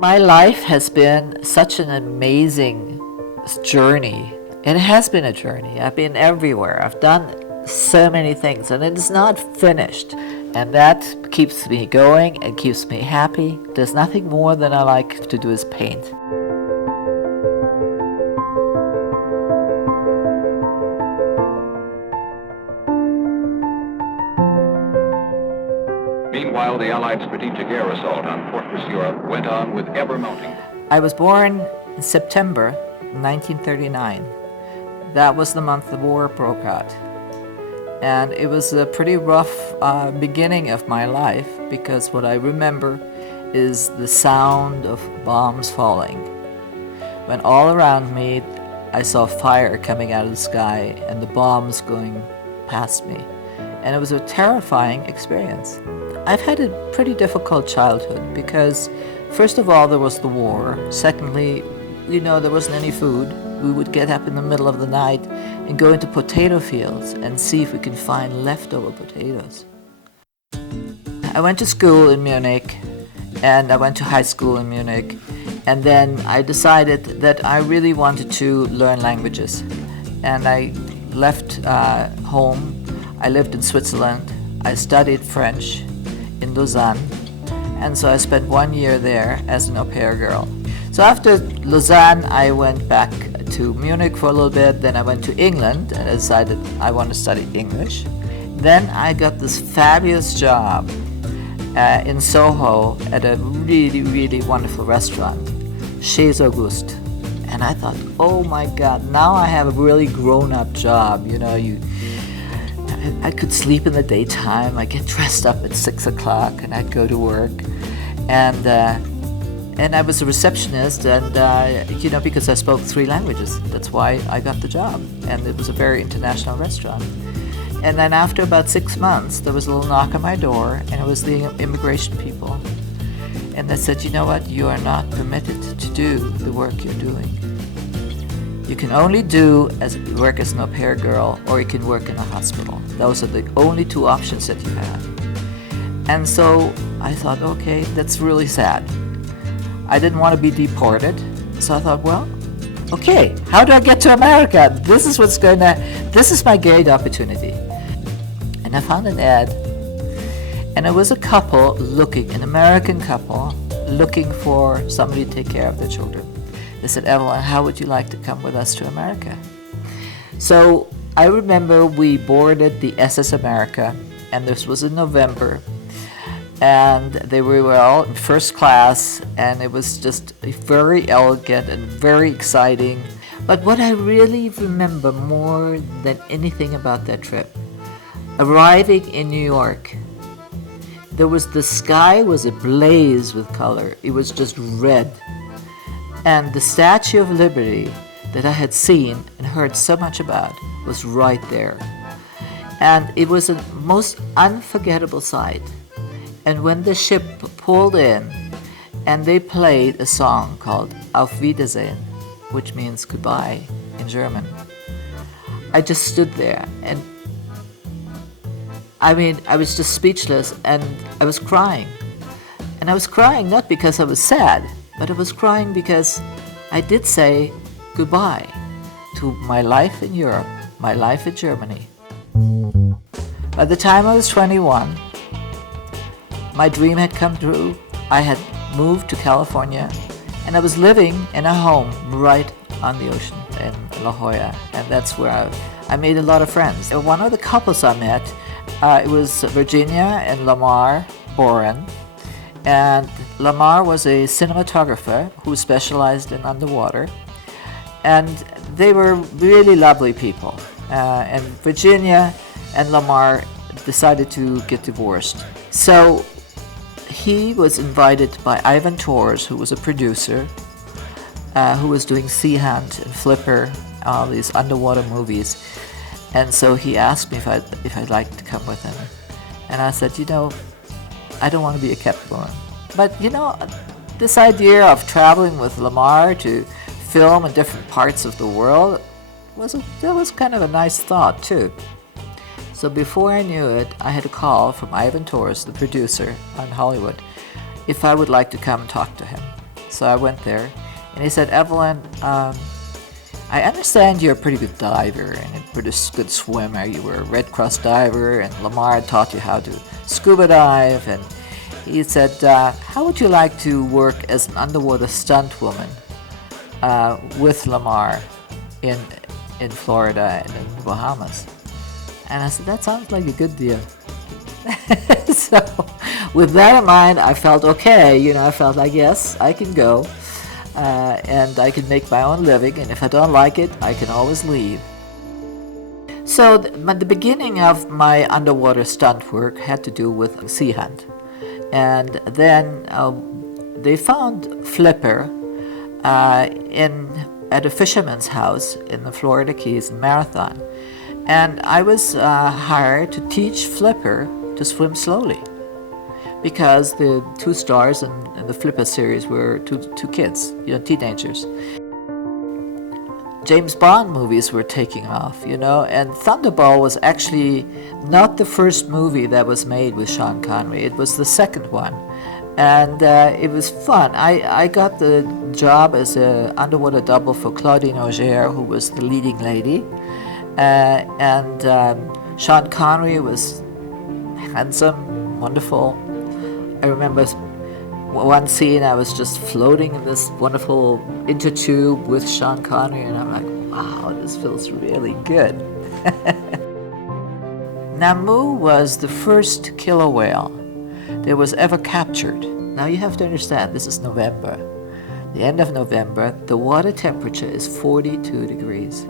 My life has been such an amazing journey. It has been a journey. I've been everywhere. I've done so many things, and it's not finished. And that keeps me going and keeps me happy. There's nothing more than I like to do is paint. Meanwhile, the Allied strategic air assault on Fortress Europe went on with ever-mounting. I was born in September 1939. That was the month the war broke out. And it was a pretty rough beginning of my life, because what I remember is the sound of bombs falling. When all around me I saw fire coming out of the sky and the bombs going past me. And it was a terrifying experience. I've had a pretty difficult childhood because, first of all, there was the war. Secondly, there wasn't any food. We would get up in the middle of the night and go into potato fields and see if we could find leftover potatoes. I went to school in Munich, and I went to high school in Munich, and then I decided that I really wanted to learn languages. And I left home. I lived in Switzerland. I studied French in Lausanne, and so I spent 1 year there as an au pair girl. So after Lausanne, I went back to Munich for a little bit, then I went to England and I decided I want to study English. Then I got this fabulous job in Soho at a really, really wonderful restaurant, Chez Auguste. And I thought, oh my God, now I have a really grown-up job. I could sleep in the daytime. I get dressed up at 6 o'clock and I'd go to work. And I was a receptionist, and because I spoke 3 languages, that's why I got the job. And it was a very international restaurant. And then after about 6 months, there was a little knock on my door, and it was the immigration people. And they said, you know what, you are not permitted to do the work you're doing. You can only work as an au pair girl, or you can work in a hospital. Those are the only 2 options that you have. And so I thought, okay, that's really sad. I didn't want to be deported, so I thought, well, okay, how do I get to America? This is my great opportunity. And I found an ad, and it was an American couple, looking for somebody to take care of their children. They said, Evelyne, how would you like to come with us to America? So I remember we boarded the SS America, and this was in November, and we were all in first class, and it was just very elegant and very exciting. But what I really remember more than anything about that trip, arriving in New York, the sky was ablaze with color. It was just red. And the Statue of Liberty that I had seen and heard so much about was right there. And it was a most unforgettable sight. And when the ship pulled in and they played a song called Auf Wiedersehen, which means goodbye in German, I just stood there, and I was just speechless, and I was crying. And I was crying not because I was sad, but I was crying because I did say goodbye to my life in Europe, my life in Germany. By the time I was 21, my dream had come true. I had moved to California, and I was living in a home right on the ocean in La Jolla, and that's where I made a lot of friends. One of the couples I met, it was Virginia and Lamar Boren. And Lamar was a cinematographer who specialized in underwater. And they were really lovely people. And Virginia and Lamar decided to get divorced. So he was invited by Ivan Tors, who was a producer, who was doing Sea Hunt and Flipper, all these underwater movies. And so he asked me if I'd like to come with him. And I said, I don't want to be a captain. But this idea of traveling with Lamar to film in different parts of the world was kind of a nice thought too. So before I knew it, I had a call from Ivan Tors, the producer on Hollywood, if I would like to come talk to him. So I went there, and he said, Evelyn, I understand you're a pretty good diver and a pretty good swimmer. You were a Red Cross diver, and Lamar taught you how to scuba dive. And he said, how would you like to work as an underwater stunt woman with Lamar in Florida and in the Bahamas? And I said, that sounds like a good deal. So with that in mind, I felt okay. I felt like, yes, I can go. And I can make my own living, and if I don't like it, I can always leave. So the beginning of my underwater stunt work had to do with a sea hunt. And then they found Flipper at a fisherman's house in the Florida Keys in Marathon. And I was hired to teach Flipper to swim slowly, because the two stars in the Flipper series were two kids, teenagers. James Bond movies were taking off, and Thunderball was actually not the first movie that was made with Sean Connery. It was the second one, and it was fun. I got the job as an underwater double for Claudine Auger, who was the leading lady, and Sean Connery was handsome, wonderful. I remember one scene, I was just floating in this wonderful intertube with Sean Connery, and I'm like, wow, this feels really good. Namu was the first killer whale that was ever captured. Now you have to understand, this is November. The end of November, the water temperature is 42 degrees.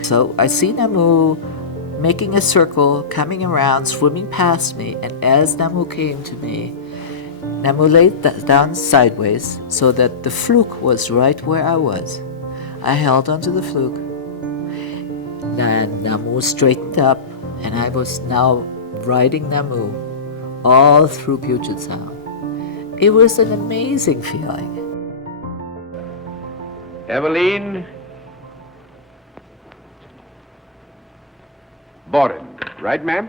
So I see Namu making a circle, coming around, swimming past me, and as Namu came to me, Namu laid down sideways so that the fluke was right where I was. I held onto the fluke. Then Namu straightened up, and I was now riding Namu all through Puget Sound. It was an amazing feeling. Evelyne. Boren, right, ma'am?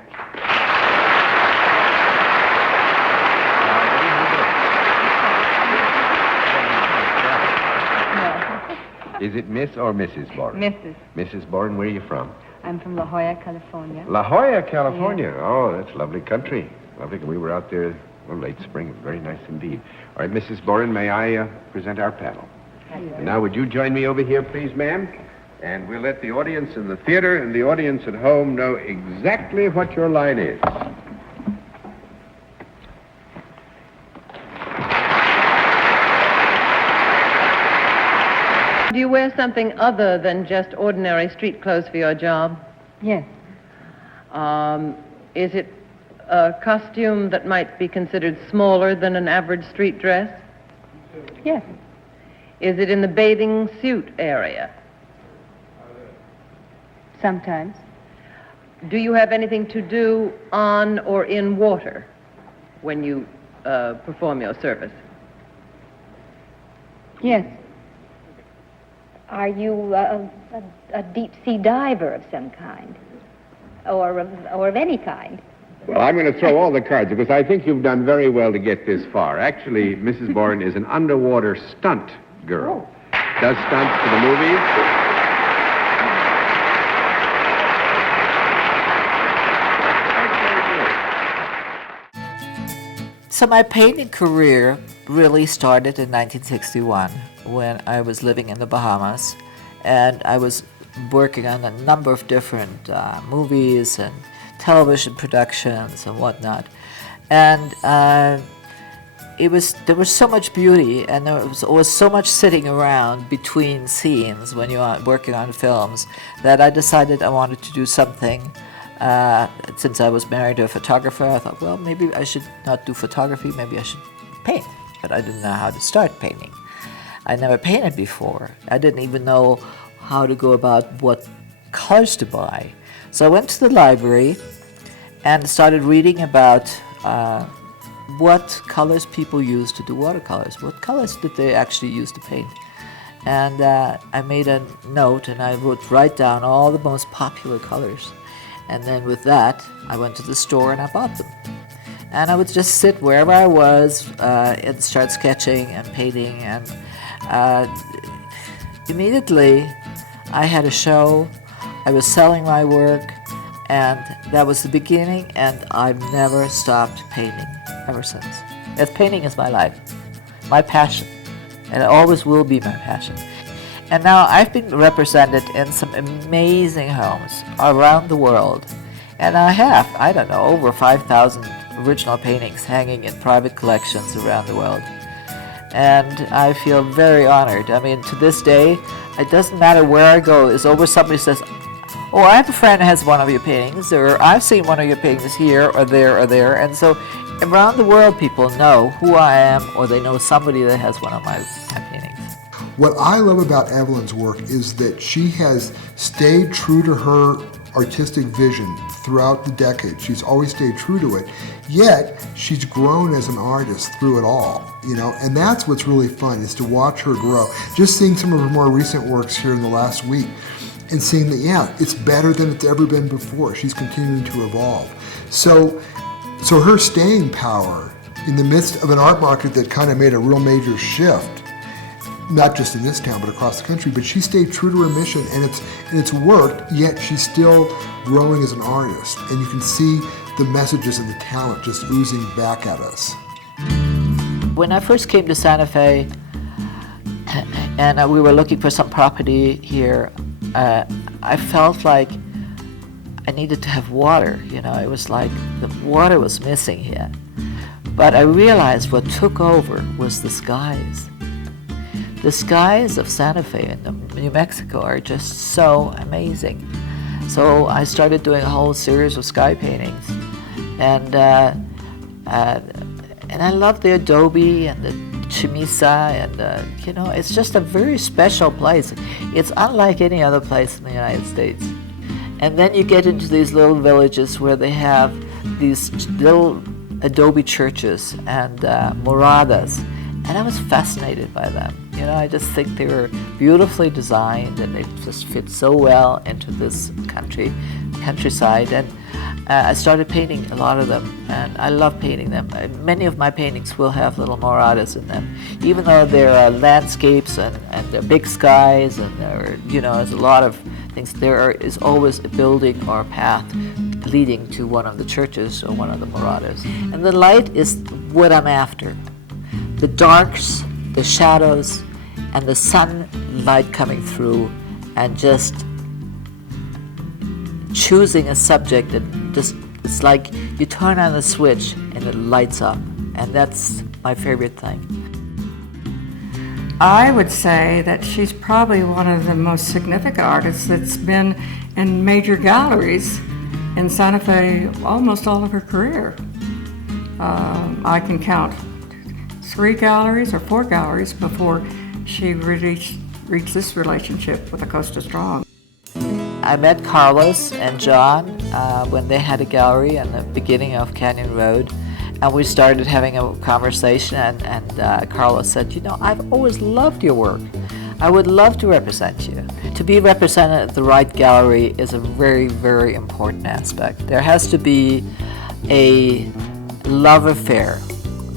Is it Miss or Mrs. Boren? Mrs. Mrs. Boren, where are you from? I'm from La Jolla, California. La Jolla, California. Yeah. Oh, that's lovely country. Lovely. We were out there late spring. Very nice indeed. All right, Mrs. Boren, may I present our panel? And now, would you join me over here, please, ma'am? And we'll let the audience in the theater and the audience at home know exactly what your line is. Do you wear something other than just ordinary street clothes for your job? Yes. Is it a costume that might be considered smaller than an average street dress? Yes. Is it in the bathing suit area? Sometimes. Do you have anything to do on or in water when you perform your service? Yes. Are you a deep-sea diver of some kind? Or of any kind? Well, I'm going to throw all the cards because I think you've done very well to get this far. Actually, Mrs. Boren is an underwater stunt girl. Oh. Does stunts for the movies. So my painting career really started in 1961 when I was living in the Bahamas, and I was working on a number of different movies and television productions and whatnot. And there was so much beauty, and there was always so much sitting around between scenes when you are working on films that I decided I wanted to do something. Since I was married to a photographer, I thought, well, maybe I should not do photography, maybe I should paint. But I didn't know how to start painting. I never painted before. I didn't even know how to go about what colors to buy. So I went to the library and started reading about what colors people use to do watercolors. What colors did they actually use to paint? And I made a note, and I wrote right down all the most popular colors. And then with that, I went to the store and I bought them. And I would just sit wherever I was and start sketching and painting. And immediately I had a show. I was selling my work, and that was the beginning, and I've never stopped painting ever since. As painting is my life, my passion, and it always will be my passion. And now I've been represented in some amazing homes around the world, and I have, I don't know, over 5,000 original paintings hanging in private collections around the world. And I feel very honored. I mean, to this day, it doesn't matter where I go, it's always somebody says, oh, I have a friend who has one of your paintings, or I've seen one of your paintings here or there or there. And so around the world, people know who I am, or they know somebody that has one of my paintings. What I love about Evelyne's work is that she has stayed true to her artistic vision throughout the decades. She's always stayed true to it, yet she's grown as an artist through it all, you know, and that's what's really fun, is to watch her grow. Just seeing some of her more recent works here in the last week and seeing that, yeah, it's better than it's ever been before. She's continuing to evolve. So her staying power in the midst of an art market that kind of made a real major shift, not just in this town, but across the country, but she stayed true to her mission, and it's worked, yet she's still growing as an artist. And you can see the messages and the talent just oozing back at us. When I first came to Santa Fe, and we were looking for some property here, I felt like I needed to have water. You know, it was like the water was missing here. But I realized what took over was the skies. The skies of Santa Fe and New Mexico are just so amazing. So I started doing a whole series of sky paintings, and I love the adobe and the chimisa, and you know, it's just a very special place. It's unlike any other place in the United States. And then you get into these little villages where they have these little adobe churches and moradas, and I was fascinated by them. You know, I just think they were beautifully designed, and they just fit so well into this countryside. And I started painting a lot of them, and I love painting them. Many of my paintings will have little moradas in them, even though there are landscapes and there are big skies, and there are, you know, there's a lot of things. Is always a building or a path leading to one of the churches or one of the moradas. And the light is what I'm after. The darks, the shadows, and the sunlight coming through, and just choosing a subject that just, it's like you turn on the switch and it lights up, and that's my favorite thing. I would say that she's probably one of the most significant artists that's been in major galleries in Santa Fe almost all of her career. I can count 3 galleries or 4 galleries before she reached this relationship with Acosta Strong. I met Carlos and John when they had a gallery in the beginning of Canyon Road, and we started having a conversation, and Carlos said, you know, I've always loved your work. I would love to represent you. To be represented at the right gallery is a very, very important aspect. There has to be a love affair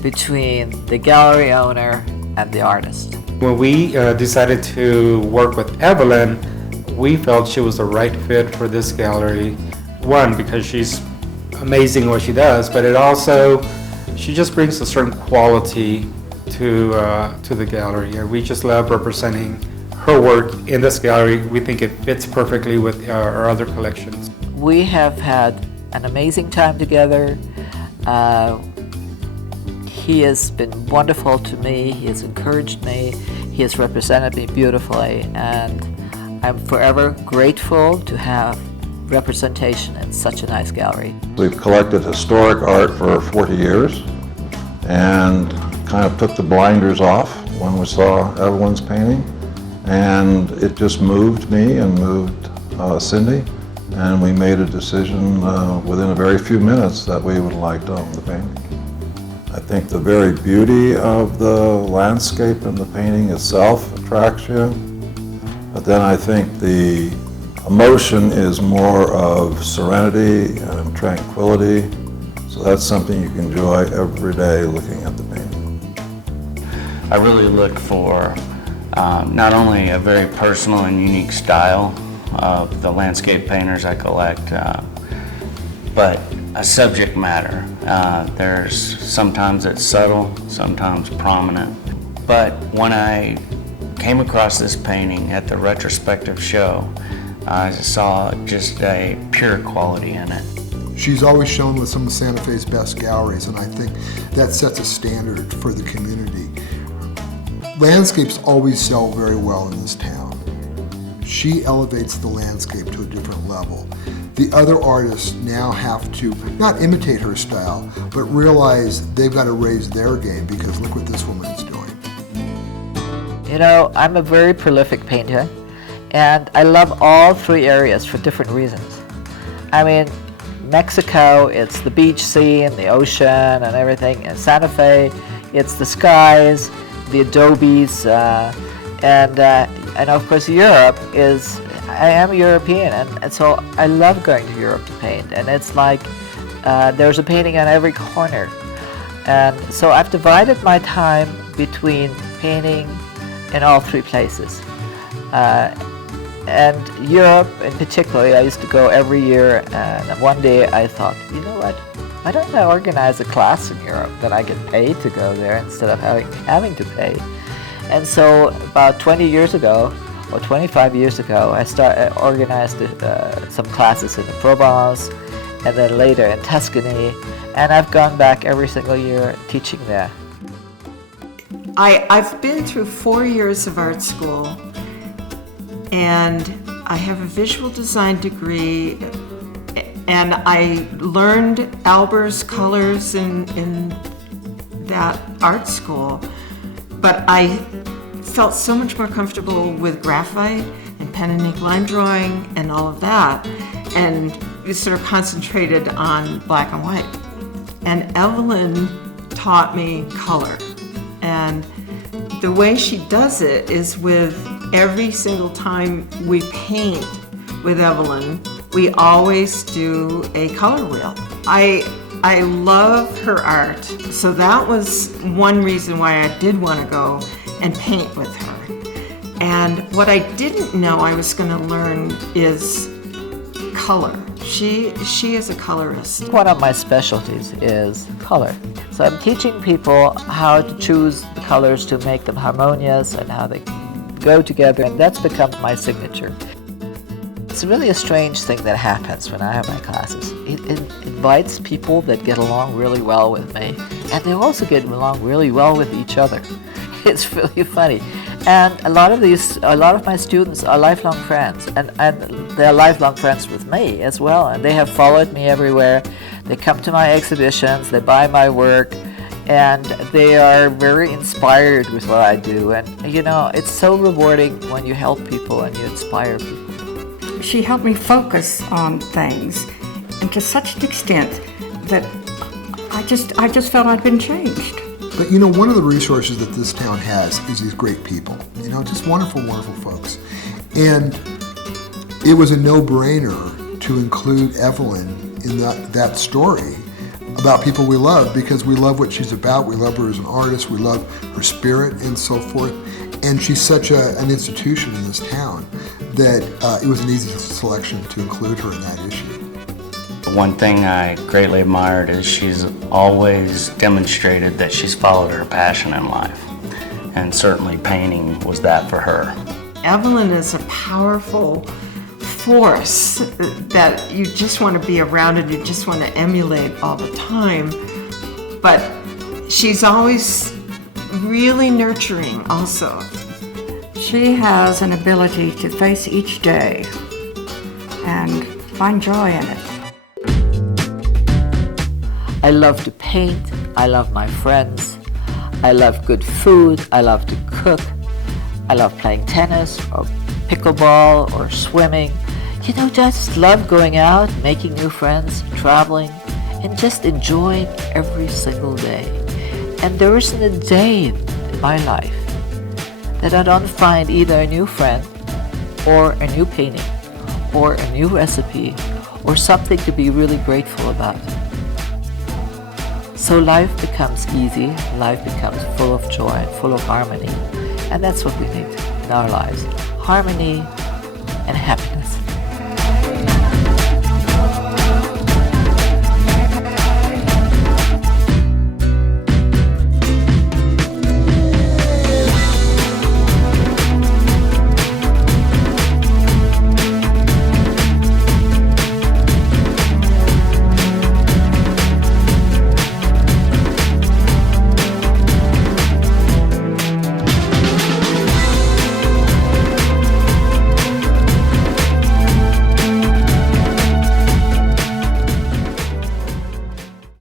between the gallery owner and the artist. When we decided to work with Evelyne, we felt she was the right fit for this gallery. One, because she's amazing at what she does, but it also, she just brings a certain quality to the gallery. And we just love representing her work in this gallery. We think it fits perfectly with our other collections. We have had an amazing time together. He has been wonderful to me. He has encouraged me. He has represented me beautifully, and I'm forever grateful to have representation in such a nice gallery. We've collected historic art for 40 years and kind of took the blinders off when we saw Evelyne's painting, and it just moved me and moved Cindy, and we made a decision within a very few minutes that we would like to own the painting. I think the very beauty of the landscape and the painting itself attracts you, but then I think the emotion is more of serenity and tranquility. So that's something you can enjoy every day looking at the painting. I really look for not only a very personal and unique style of the landscape painters I collect, but a subject matter. Sometimes it's subtle, sometimes prominent. But when I came across this painting at the retrospective show, I saw just a pure quality in it. She's always shown with some of Santa Fe's best galleries, and I think that sets a standard for the community. Landscapes always sell very well in this town. She elevates the landscape to a different level. The other artists now have to not imitate her style, but realize they've got to raise their game, because look what this woman is doing. You know, I'm a very prolific painter, and I love all three areas for different reasons. I mean, Mexico, it's the beach scene, the ocean and everything. In Santa Fe, it's the skies, the adobes, and of course Europe is, I am European, and so I love going to Europe to paint, and it's like there's a painting on every corner. And so I've divided my time between painting in all three places. And Europe in particular, I used to go every year, and one day I thought, you know what, why don't I organize a class in Europe that I get paid to go there instead of having to pay? And so about 20 years ago, or 25 years ago, I organized some classes in the Provence, and then later in Tuscany, and I've gone back every single year teaching there. I've been through 4 years of art school, and I have a visual design degree, and I learned Albers colors in that art school, but I felt so much more comfortable with graphite and pen and ink line drawing and all of that, and sort of concentrated on black and white. And Evelyne taught me color, and the way she does it is with every single time we paint with Evelyne, we always do a color wheel. I love her art, so that was one reason why I did want to go and paint with her. And what I didn't know I was going to learn is color. She is a colorist. One of my specialties is color. So I'm teaching people how to choose the colors to make them harmonious and how they go together, and that's become my signature. It's really a strange thing that happens when I have my classes. It invites people that get along really well with me, and they also get along really well with each other. It's really funny. And a lot of my students are lifelong friends, and they're lifelong friends with me as well, and they have followed me everywhere. They come to my exhibitions, they buy my work, and they are very inspired with what I do. And you know, it's so rewarding when you help people and you inspire people. She helped me focus on things, and to such an extent that I just felt I'd been changed. But you know, one of the resources that this town has is these great people. You know, just wonderful, wonderful folks. And it was a no-brainer to include Evelyne in that story about people we love, because we love what she's about, we love her as an artist, we love her spirit and so forth. And she's such an institution in this town that it was an easy selection to include her in that issue. One thing I greatly admired is she's always demonstrated that she's followed her passion in life, and certainly painting was that for her. Evelyne is a powerful force that you just want to be around and you just want to emulate all the time, but she's always really nurturing also. She has an ability to face each day and find joy in it. I love to paint, I love my friends, I love good food, I love to cook, I love playing tennis or pickleball or swimming. You know, just love going out, making new friends, traveling, and just enjoying every single day. And there isn't a day in my life that I don't find either a new friend or a new painting or a new recipe or something to be really grateful about. So life becomes easy, life becomes full of joy, full of harmony. And that's what we need in our lives. Harmony and happiness.